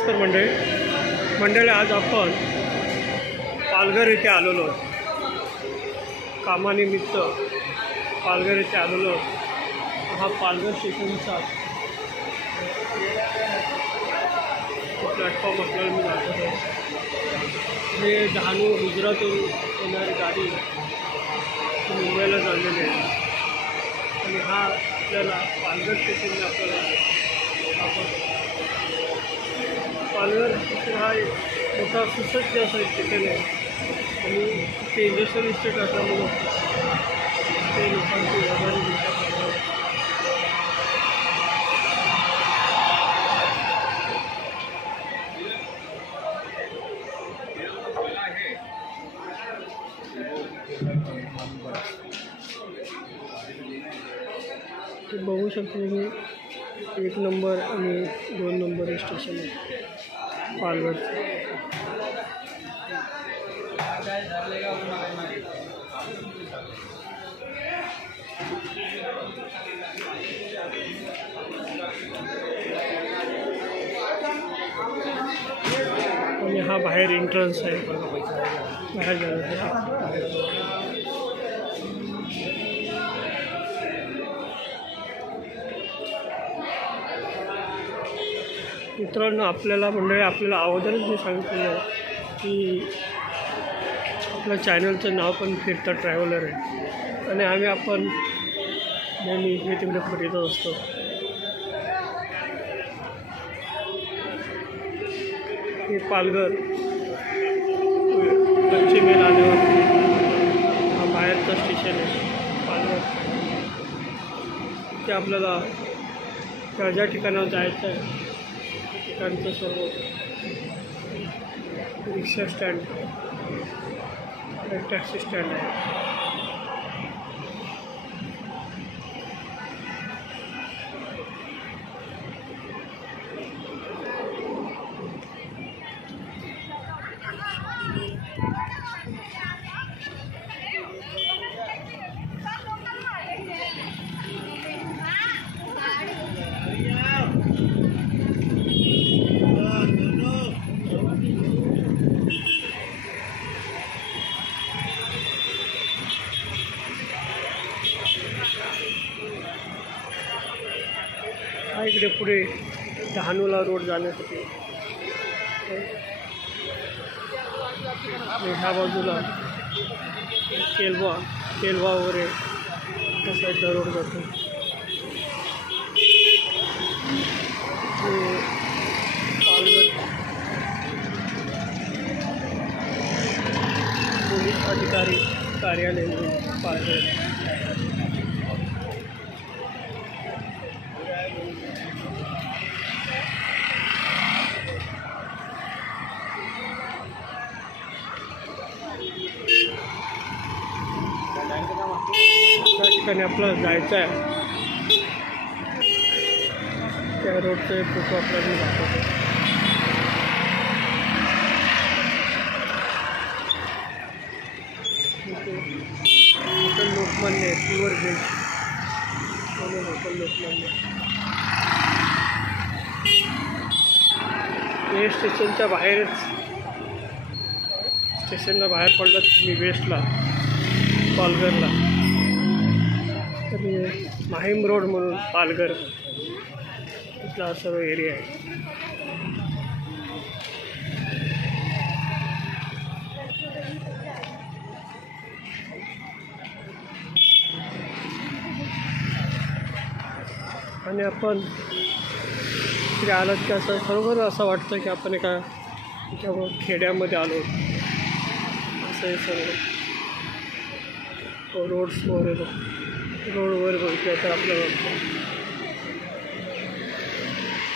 नमस्कार मंडळी, आज आपण पालघर येथे आलेलो कामानिमित्त पालघर येथे आलेलो। हा पालघर स्टेशनचा प्लॅटफॉर्म आपल्याला मी दाखवतो। हे डहाणू गुजरातहून येणारी गाडी मुंबईला चाललेली आहे आणि हा आपल्याला पालघर स्टेशनने आपल्याला दाखवतो। पालघर स्टेशन हा एक मोठा सुसज्ज असा स्टेशन आहे आणि ते इंडस्ट्रियल इस्टेट असल्यामुळं ते लोकांची व्यवहारी दिशा पालघर। ते बघू शकतो मी 1 नंबर आणि 2 नंबर स्टेशन आहे पालघर। आणि हा बाहेर एंट्रन्स आहे बाहेर जाण्यासाठी। मित्रांनो, आपल्याला अगोदरच मी सांगितलेलं आहे की आपल्या चॅनलचं नाव पण फिरता ट्रॅव्हलर आहे आणि आपण नेहमी इकडे तिकडे फिरत असतो। हे पालघर पश्चिमेला आल्यावरती हा बाहेरचा स्टेशन आहे पालघर। ते आपल्याला ज्या ज्या ठिकाणावर जायचं आहे ठिकाणचं सर्व रिक्षा स्टँड टॅक्सी स्टँड आहे। हा इकडे पुढे डहाणूला रोड जाण्यासाठी ह्या बाजूला केलवा वगैरे त्या साईडला रोड जातो। पालघर पोलीस अधिकारी कार्यालय पालघर। त्या ठिकाणी आपल्याला जायचं आहे त्या रोडचे फोटो आपल्याला दाखवतो। Hotel Lokmanya pure veg hotel Lokmanya हे स्टेशनच्या बाहेरच स्टेशनला बाहेर पडलं तुम्ही वेस्टला पालघरला तर माहीम रोड म्हणून पालघर इथला सर्व एरिया आहे। आणि आपण इकडे आलात की असं खरोखर असं वाटतं की आपण एका खेड्यामध्ये आलो असं हे सर्व रोड्स वगैरे रोडवर बघितलं तर आपल्याला वाटतं।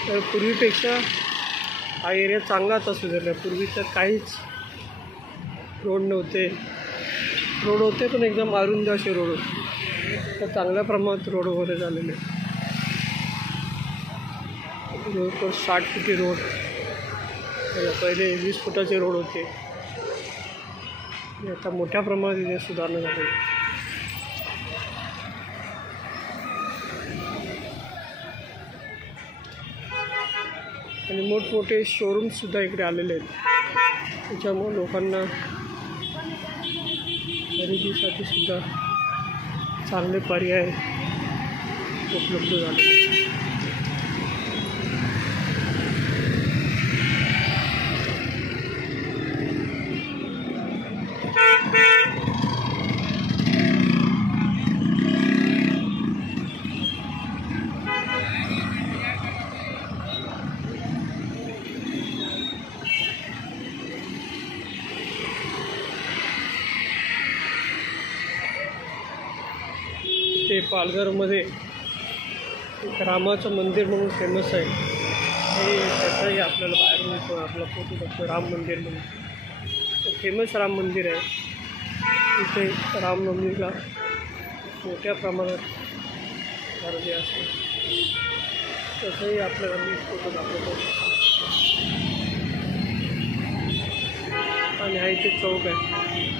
तर पूर्वीपेक्षा हा एरिया चांगलाच असू झाला। पूर्वी तर काहीच रोड नव्हते, रोड होते पण एकदम अरुंद असे रोड होते। तर चांगल्या प्रमाणात रोड वगैरे झालेले रोड 60 फुटी रोड, पहिले 20 फुटाचे रोड होते। आता मोठ्या प्रमाणात इथे सुधारणा झाली। आणि मोठमोठे शोरूमसुद्धा इकडे आलेले आहेत. त्याच्यामुळे लोकांना खरेदीसाठी सुद्धा चांगले पर्याय उपलब्ध झाले. ते पालघरमध्ये एक रामाचं मंदिर म्हणून फेमस आहे. हे त्याचाही आपल्याला बाहेरून आपला फोटो बघतो. राम मंदिर म्हणून फेमस राम मंदिर आहे. इथे रामनवमीला मोठ्या प्रमाणात गर्दी असते. तसंही आपल्याला मी फोटो दाखवतो. आणि हा इथे चौक आहे.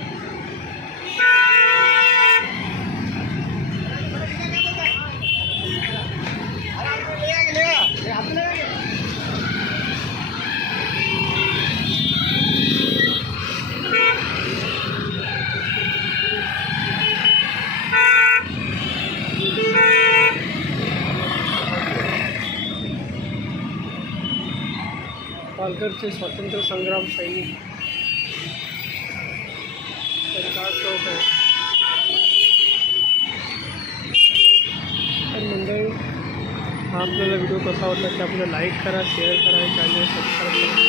पालघरचे स्वातंत्र्य संग्राम सैनिक त्यांचा चौक आहे. तर मंडळी, हा आपल्याला व्हिडिओ कसा वाटला ते आपल्याला लाईक करा, शेअर करा, चॅनल सबस्क्राईब करा.